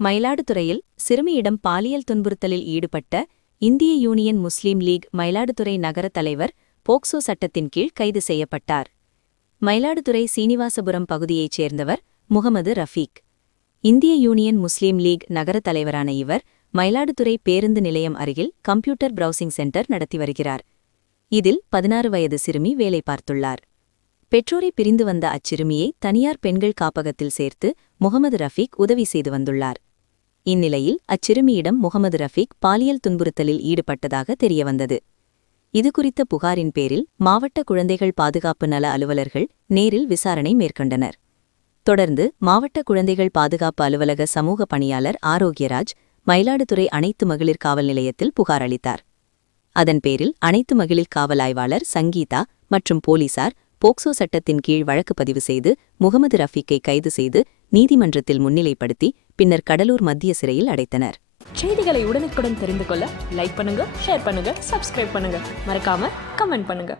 மயிலாடுதுறையில் சிறுமியிடம் பாலியல் துன்புறுத்தலில் ஈடுபட்ட இந்திய யூனியன் முஸ்லீம் லீக் மயிலாடுதுறை நகர தலைவர் போக்சோ சட்டத்தின் கீழ் கைது செய்யப்பட்டார். மயிலாடுதுறை சீனிவாசபுரம் பகுதியைச் சேர்ந்தவர் முகமது ரஃபீக். இந்திய யூனியன் முஸ்லீம் லீக் நகர தலைவரான இவர் மயிலாடுதுறை பேருந்து நிலையம் அருகில் கம்ப்யூட்டர் பிரவுசிங் சென்டர் நடத்தி வருகிறார். இதில் பதினாறு வயது சிறுமி வேலை பார்த்துள்ளார். பெற்றோரை பிரிந்து வந்த அச்சிறுமியை தனியார் பெண்கள் காப்பகத்தில் சேர்த்து முகமது ரஃபீக் உதவி செய்து வந்துள்ளார். இந்நிலையில் அச்சிறுமியிடம் முகமது ரஃபீக் பாலியல் துன்புறுத்தலில் ஈடுபட்டதாக தெரியவந்தது. இதுகுறித்த புகாரின் பேரில் மாவட்ட குழந்தைகள் பாதுகாப்பு நல அலுவலர்கள் நேரில் விசாரணை மேற்கொண்டனர். தொடர்ந்து மாவட்ட குழந்தைகள் பாதுகாப்பு அலுவலக சமூக பணியாளர் ஆரோக்கியராஜ் மயிலாடுதுறை அனைத்து மகளிர் காவல் நிலையத்தில் புகார் அளித்தார். அதன் பேரில் அனைத்து மகளிர் காவல் ஆய்வாளர் சங்கீதா மற்றும் போலீசார் போக்சோ சட்டத்தின் கீழ் வழக்கு பதிவு செய்து முகமது ரஃபீக்கை கைது செய்து நீதிமன்றத்தில் முன்னிலைப்படுத்தி பின்னர் கடலூர் மத்திய சிறையில் அடைத்தனர். செய்திகளை உடனுக்குடன் தெரிந்து கொள்ள லைக் பண்ணுங்க ஷேர் பண்ணுங்க சப்ஸ்கிரைப் பண்ணுங்க. மறக்காம கமெண்ட் பண்ணுங்க.